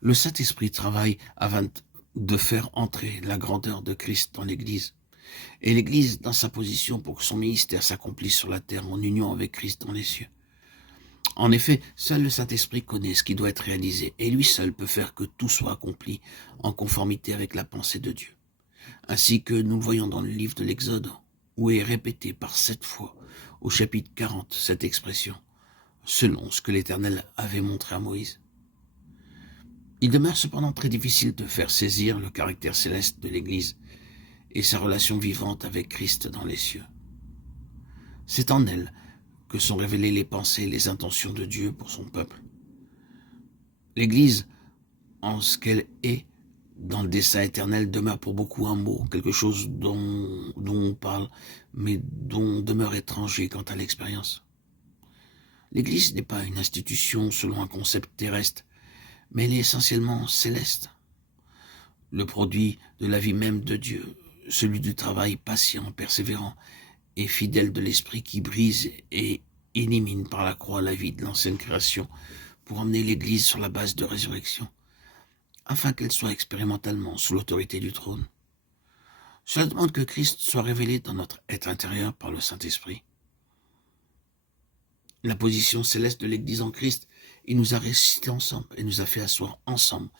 Le Saint-Esprit travaille afin de faire entrer la grandeur de Christ dans l'Église. Et l'Église dans sa position pour que son ministère s'accomplisse sur la terre en union avec Christ dans les cieux. En effet, seul le Saint-Esprit connaît ce qui doit être réalisé, et lui seul peut faire que tout soit accompli en conformité avec la pensée de Dieu. Ainsi que nous le voyons dans le livre de l'Exode, où est répétée par 7 fois, au chapitre 40, cette expression, selon ce que l'Éternel avait montré à Moïse. Il demeure cependant très difficile de faire saisir le caractère céleste de l'Église et sa relation vivante avec Christ dans les cieux. C'est en elle que sont révélées les pensées et les intentions de Dieu pour son peuple. L'Église, en ce qu'elle est dans le dessein éternel, demeure pour beaucoup un mot, quelque chose dont on parle, mais dont on demeure étranger quant à l'expérience. L'Église n'est pas une institution selon un concept terrestre, mais elle est essentiellement céleste. Le produit de la vie même de Dieu, celui du travail patient, persévérant et fidèle de l'Esprit qui brise et élimine par la croix la vie de l'ancienne création pour emmener l'Église sur la base de résurrection, afin qu'elle soit expérimentalement sous l'autorité du trône. Cela demande que Christ soit révélé dans notre être intérieur par le Saint-Esprit. La position céleste de l'Église en Christ, il nous a ressuscités ensemble et nous a fait asseoir ensemble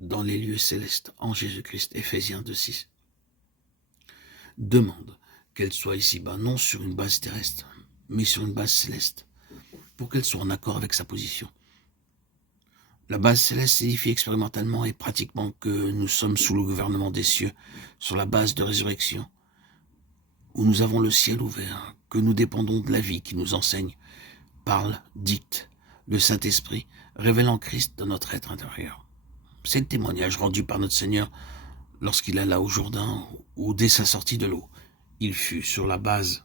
dans les lieux célestes en Jésus-Christ. Éphésiens 2,6. Demande qu'elle soit ici-bas, non sur une base terrestre, mais sur une base céleste, pour qu'elle soit en accord avec sa position. La base céleste signifie expérimentalement et pratiquement que nous sommes sous le gouvernement des cieux, sur la base de résurrection, où nous avons le ciel ouvert, que nous dépendons de la vie qui nous enseigne, parle, dicte, le Saint-Esprit, révélant Christ dans notre être intérieur. C'est le témoignage rendu par notre Seigneur lorsqu'il alla au Jourdain, ou dès sa sortie de l'eau. Il fut sur la base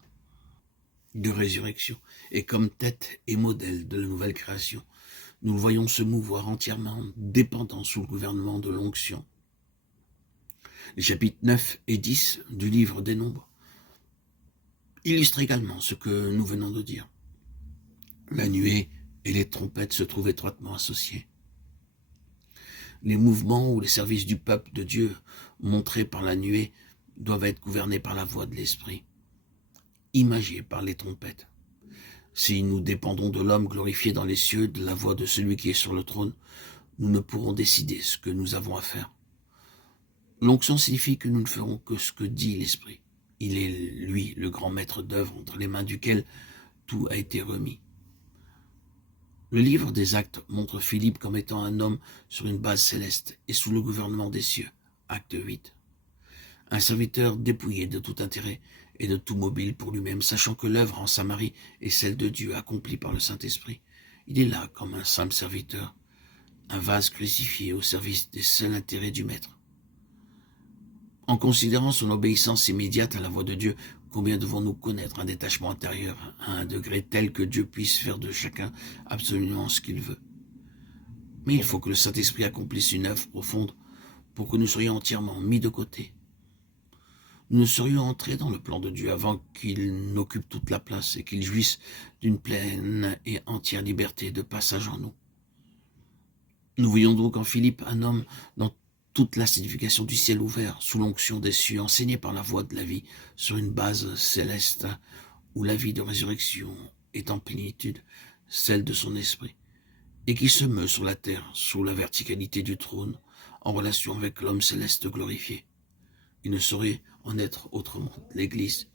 de résurrection, et comme tête et modèle de la nouvelle création, nous le voyons se mouvoir entièrement dépendant sous le gouvernement de l'onction. Les chapitres 9 et 10 du livre des Nombres illustrent également ce que nous venons de dire. La nuée et les trompettes se trouvent étroitement associés. Les mouvements ou les services du peuple de Dieu montrés par la nuée doivent être gouvernés par la voix de l'Esprit, imagés par les trompettes. Si nous dépendons de l'homme glorifié dans les cieux, de la voix de celui qui est sur le trône, nous ne pourrons décider ce que nous avons à faire. L'onction signifie que nous ne ferons que ce que dit l'Esprit. Il est, lui, le grand maître d'œuvre entre les mains duquel tout a été remis. Le livre des Actes montre Philippe comme étant un homme sur une base céleste et sous le gouvernement des cieux. Acte 8. Un serviteur dépouillé de tout intérêt et de tout mobile pour lui-même, sachant que l'œuvre en Samarie est celle de Dieu accomplie par le Saint-Esprit. Il est là comme un simple serviteur, un vase crucifié au service des seuls intérêts du Maître. En considérant son obéissance immédiate à la voix de Dieu, combien devons-nous connaître un détachement intérieur à un degré tel que Dieu puisse faire de chacun absolument ce qu'il veut. Mais il faut que le Saint-Esprit accomplisse une œuvre profonde pour que nous soyons entièrement mis de côté. Nous ne serions entrés dans le plan de Dieu avant qu'il n'occupe toute la place et qu'il jouisse d'une pleine et entière liberté de passage en nous. Nous voyons donc en Philippe un homme dans toute la signification du ciel ouvert, sous l'onction des cieux, enseigné par la voix de la vie, sur une base céleste, où la vie de résurrection est en plénitude, celle de son esprit, et qui se meut sur la terre, sous la verticalité du trône, en relation avec l'homme céleste glorifié. Il ne saurait en être autrement. L'Église